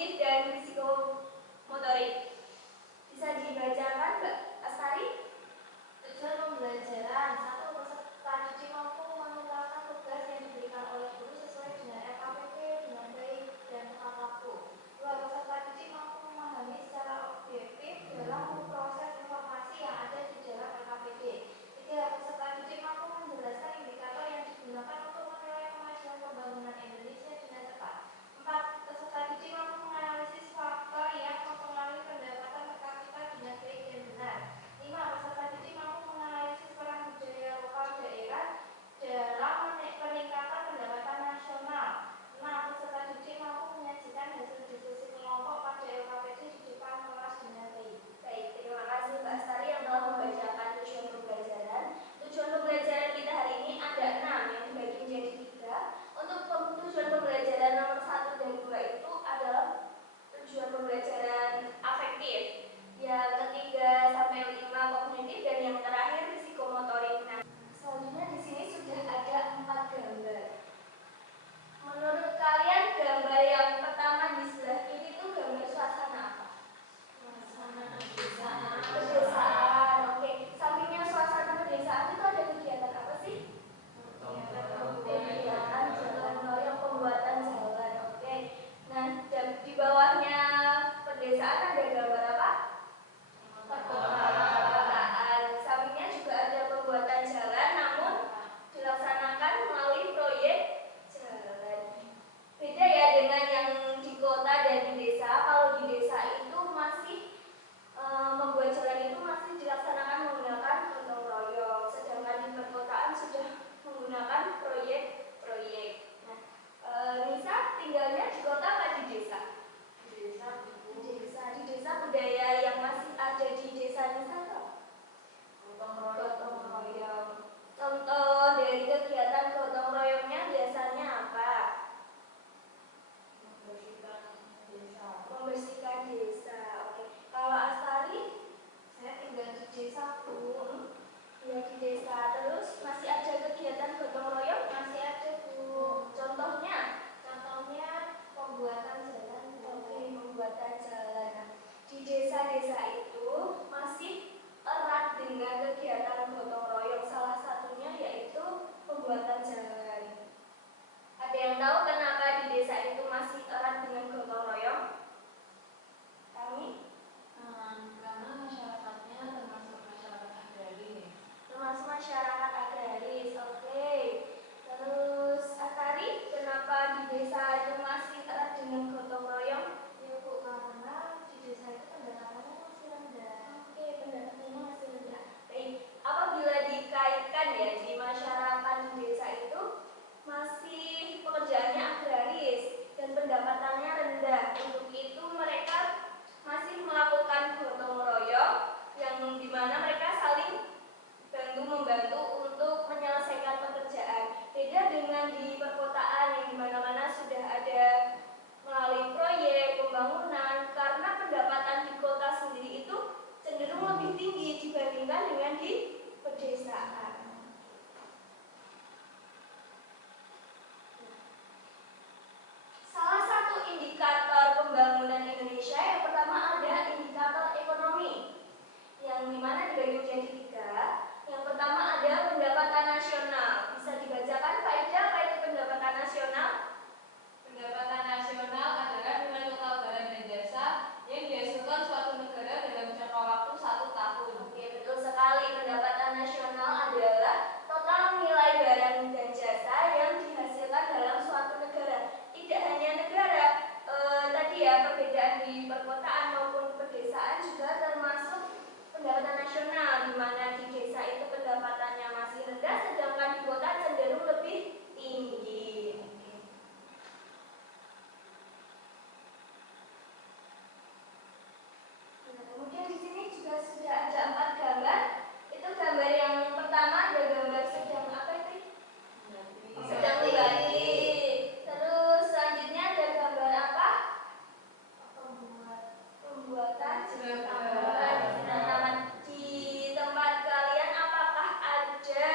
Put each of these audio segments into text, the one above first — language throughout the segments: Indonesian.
kognitif dan psikomotorik. Bisa dibacakan Mbak Astari? Tujuan pembelajaran: 1. Peserta didik mampu menuntaskan tugas yang diberikan oleh guru sesuai dengan LKPP dengan baik dan tepat waktu. 2. Peserta didik mampu memahami secara objektif dalam memproses informasi yang ada di dalam LKPD. 3. Peserta didik mampu menjelaskan indikator yang digunakan untuk menilai kemajuan pembangunan Indonesia dengan tepat. 4. Peserta didik mampu menganalisis faktor yang mempengaruhi pendapatan per kapita dengan baik dan benar. 5. Peserta didik mampu menganalisis peran budaya lokal daerah dalam peningkatan pendapatan nasional. 6. Peserta didik mampu menyajikan hasil diskusi kelompok pada LKPD di depan kelas dengan baik. Baik, terima kasih Mbak Astari yang telah membacakan tujuan pembelajaran. Tujuan pembelajaran kita hari ini ada 6 yang dibagi menjadi 3. Untuk tujuan pembelajaran nomor 1 dan 2 itu adalah tujuan pembelajaran afektif. Yang ketiga sampai 5 kognitif dan yang terakhir psikomotorik. Nah, selanjutnya di sini sudah ada 4 gambar. Menurut kalian gambar yang pertama di sebelah kiri itu gambar suasana apa? Pedesaan. Oke. Sampingnya suasana pedesaan itu ada kegiatan apa sih? Kegiatan jalan royong, pembuatan jalan. Oke. Nah, di bawahnya pedesaan ada gambar apa? Perkotaan. Sampingnya juga ada pembuatan jalan, namun dilaksanakan melalui proyek jalan. Beda ya dengan yang di kota dan di desa. Kalau di desa itu masih membuat jalan itu masih dilaksanakan menggunakan gotong royong, sedangkan di perkotaan sudah menggunakan proyek-proyek. Nah, Nisa tinggalnya di kota atau di desa? Di desa budaya yang masih ada di desa Nisa apa? Gotong royong. Contoh dari kegiatan gotong royongnya biasanya apa? Membersihkan desa. Oke. Kalau Astari? Saya tinggal di desa, Bu. Ya, di desa. Terus masih ada kegiatan gotong royong? Masih ada, Bu. Contohnya? Contohnya pembuatan jalan. Oke, pembuatan jalan. Nah, di desa-desa itu masih erat dengan kegiatan gotong royong. Salah satunya yaitu pembuatan jalan. Ada yang tahu kenapa di desa itu masih erat dengan gotong royong? Kami? Karena masyarakatnya termasuk masyarakat agraris. Termasuk masyarakat agraris. Oke. Terus Astari, kenapa di desa itu masih erat dengan gotong royong? Ya, Bu, karena di desa itu pendapatannya masih rendah. Oke, pendapatannya masih rendah. Baik, apabila dikaitkan ya di masyarakat di desa itu masih pekerjaannya agraris dan pendapatannya rendah. Untuk itu mereka masih melakukan gotong royong yang dimana mereka saling bantu-membantu untuk menyelesaikan pekerjaan. Beda dengan di perkotaan yang dimana-mana sudah ada melalui proyek pembangunan, karena pendapatan di kota sendiri itu cenderung lebih tinggi dibandingkan dengan di pedesaan. Salah satu indikator pembangunan Indonesia yang pertama ada indikator ekonomi, yang dimana dibagi menjadi 3. Yang pertama ada pendapatan nasional. Bisa dibacakan faedah apa itu pendapatan nasional? Pendapatan nasional adalah nilai total barang dan jasa yang dihasilkan suatu negara dalam jangka waktu 1 tahun. Oke, betul sekali. Pendapatan nasional adalah total nilai barang dan jasa yang dihasilkan dalam suatu negara. Tidak hanya negara, tadi ya perbedaan di perkotaan maupun pedesaan juga termasuk pendapatan nasional, di mana di desa itu pendapatannya masih rendah, sedangkan di kota cenderung lebih tinggi. Kemudian di sini juga sudah ada 4 gambar. Itu gambar yang pertama ada gambar sedang apa itu? Sedang menggali. Terus selanjutnya ada gambar apa? Pembuatan taman. Di tempat kalian apakah ada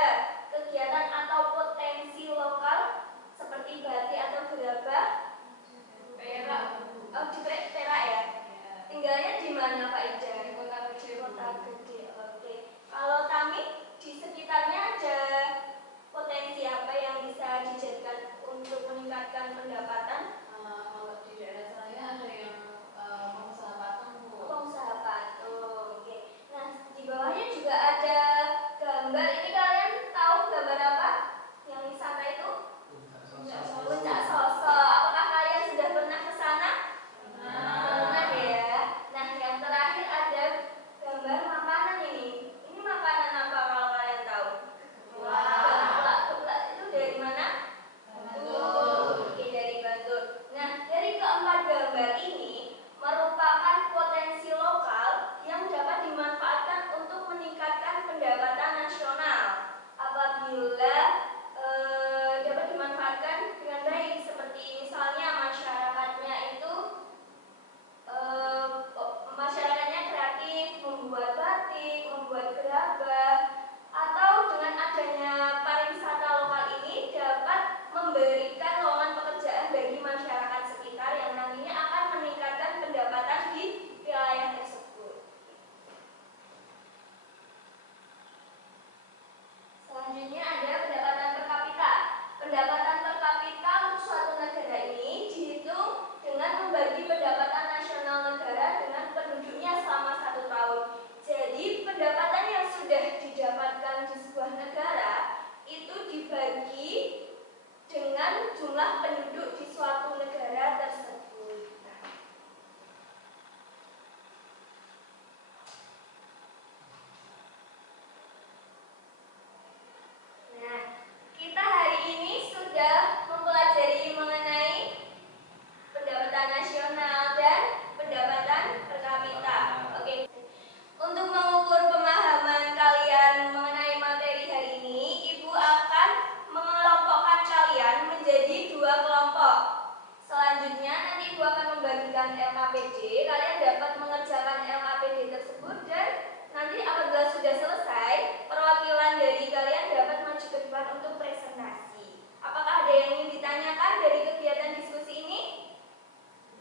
LKPD, kalian dapat mengerjakan LKPD tersebut dan nanti apabila sudah selesai, perwakilan dari kalian dapat maju ke depan untuk presentasi. Apakah ada yang ingin ditanyakan dari kegiatan diskusi ini?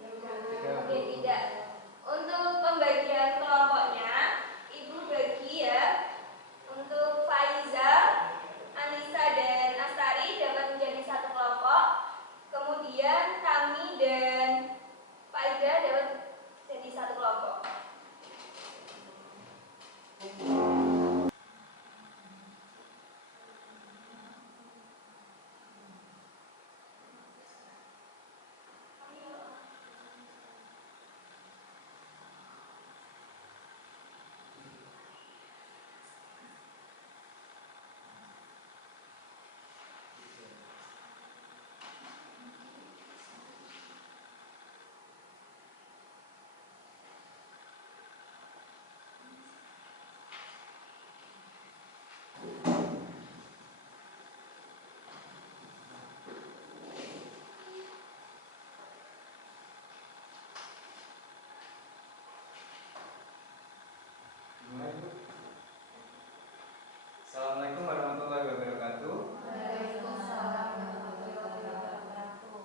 Oke, tidak. Untuk pembagian kelompoknya, Ibu bagi ya. Untuk Faizal, Anissa dan Astari dapat menjadi satu kelompok. Kemudian kami dan Faida dapat jadi satu kelompok. Assalamualaikum warahmatullahi wabarakatuh. Waalaikumsalam warahmatullahi wabarakatuh.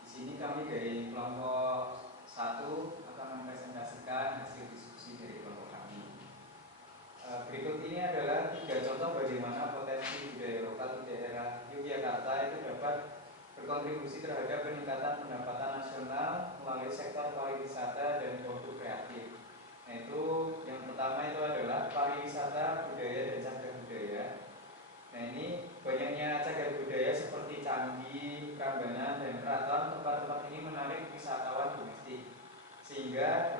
Di sini kami dari kelompok 1 akan mempresentasikan hasil diskusi dari kelompok kami. Berikut ini adalah 3 contoh bagaimana potensi budaya lokal di daerah Yogyakarta itu dapat berkontribusi terhadap peningkatan pendapatan nasional melalui sektor pariwisata dan produk kreatif. Yaitu yang pertama itu adalah pariwisata budaya dan cagar budaya. Nah, ini banyaknya cagar budaya seperti candi, Prambanan, dan keraton. Tempat-tempat ini menarik wisatawan domestik sehingga